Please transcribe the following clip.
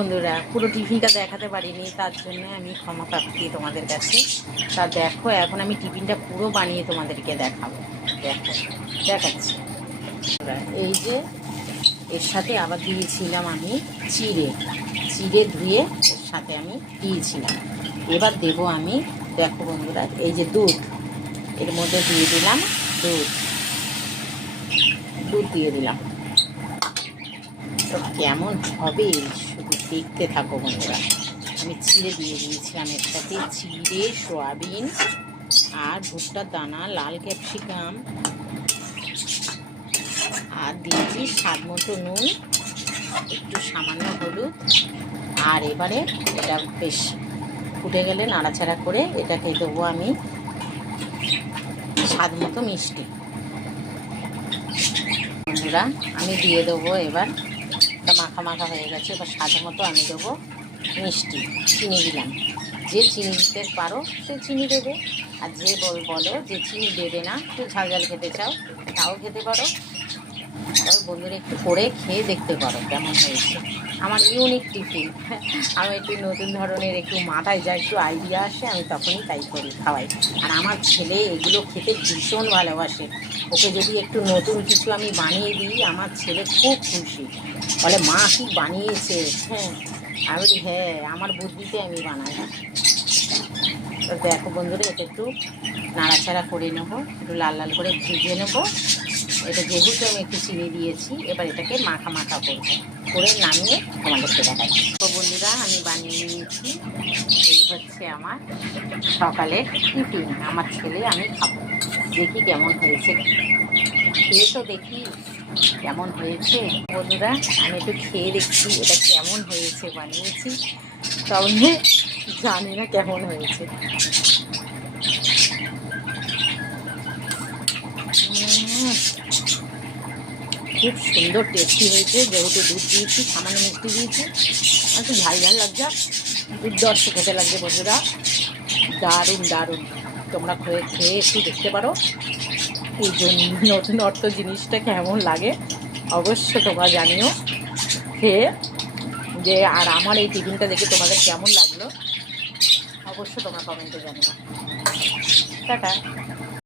বন্ধুরা, পুরো টিফিনটা দেখাতে পারিনি, তার জন্য আমি ক্ষমা প্রার্থী তোমাদের কাছে। তা দেখো, এখন আমি টিফিনটা পুরো বানিয়ে তোমাদেরকে দেখাবো। দেখো, দেখাচ্ছি। এই যে এর সাথে আবার দিয়েছিলাম আমি চিড়ে চিড়ে ধুয়ে এর সাথে আমি দিয়েছিলাম। এবার দেব আমি, দেখো বন্ধুরা, এই যে দুধ, এর মধ্যে দিয়ে দিলাম দুধ দুধ দিয়ে দিলাম। তো কেমন হবে শুধু দেখতে থাকো বন্ধুরা। আমি চিড়ে দিয়ে দিয়েছিলাম এর সাথে, চিড়ে, সয়াবিন আর ভুট্টার দানা, লাল ক্যাপসিকাম, আর দিয়েছি স্বাদ মতো নুন, একটু সামান্য হলুদ। আর এবারে এটা বেশ ফুটে গেলে নাড়াচাড়া করে এটাকে দেবো আমি স্বাদ মতো মিষ্টি। বন্ধুরা, আমি দিয়ে দেবো এবার, মাখা মাখা হয়ে গেছে। এবার স্বাদ মতো আমি দেবো মিষ্টি, চিনি দিলাম। যে চিনি দিতে পারো সে চিনি দেবে, আর যে বলো যে চিনি দেবে না, একটু ঝাল ঝাল খেতে চাও তাও খেতে পারো। আর বন্ধুরা, একটু করে খেয়ে দেখতে পারো কেমন হয়েছে আমার ইউনিক টিফিন। আমি একটু নতুন ধরনের, একটু মাথায় যা একটু আইডিয়া আসে আমি তখনই তাই করি, খাওয়াই। আর আমার ছেলে এগুলো খেতে ভীষণ ভালোবাসে। ওকে যদি একটু নতুন কিছু আমি বানিয়ে দিই, আমার ছেলে খুব খুশি, বলে মা কি বানিয়েছে। হ্যাঁ, আমি বলি হ্যাঁ, আমার বুদ্ধিতে আমি বানাই। তো দেখো বন্ধুরা, এটা একটু নাড়াচাড়া করে নেবো, একটু লাল লাল করে ভেজে নেবো। এটা যেহেতু আমি একটু চিনি দিয়েছি, এবার এটাকে মাখা মাখা করবো, করে নামিয়ে আমাদেরকে দেখাচ্ছি। তো বন্ধুরা, আমি বানিয়ে নিয়েছি। এই হচ্ছে আমার সকালে টিফিন, আমার ছেলে আমি খাবো। দেখি কেমন হয়েছে, খেয়ে তো দেখি কেমন হয়েছে। বন্ধুরা, আমি একটু খেয়ে দেখছি এটা কেমন হয়েছে, বানিয়েছি তাহলে জানি না কেমন হয়েছে। খুব সুন্দর টেস্টি হয়েছে, যেহেতু দুধ দিয়েছি, সামান্য মিষ্টি দিয়েছি, একটু ঝাল ঝাল লাগছে, দুর্ধর্ষ খেতে লাগছে বন্ধুরা, দারুণ দারুণ। তোমরা খেয়ে একটু দেখতে পারো এই নতুন অর্থ জিনিসটা কেমন লাগে, অবশ্য তোমরা জানিও খেয়ে যে। আর আমার এই টিফিনটা দেখে তোমাদের কেমন লাগলো অবশ্য তোমরা কমেন্টে জানিও। টাটা।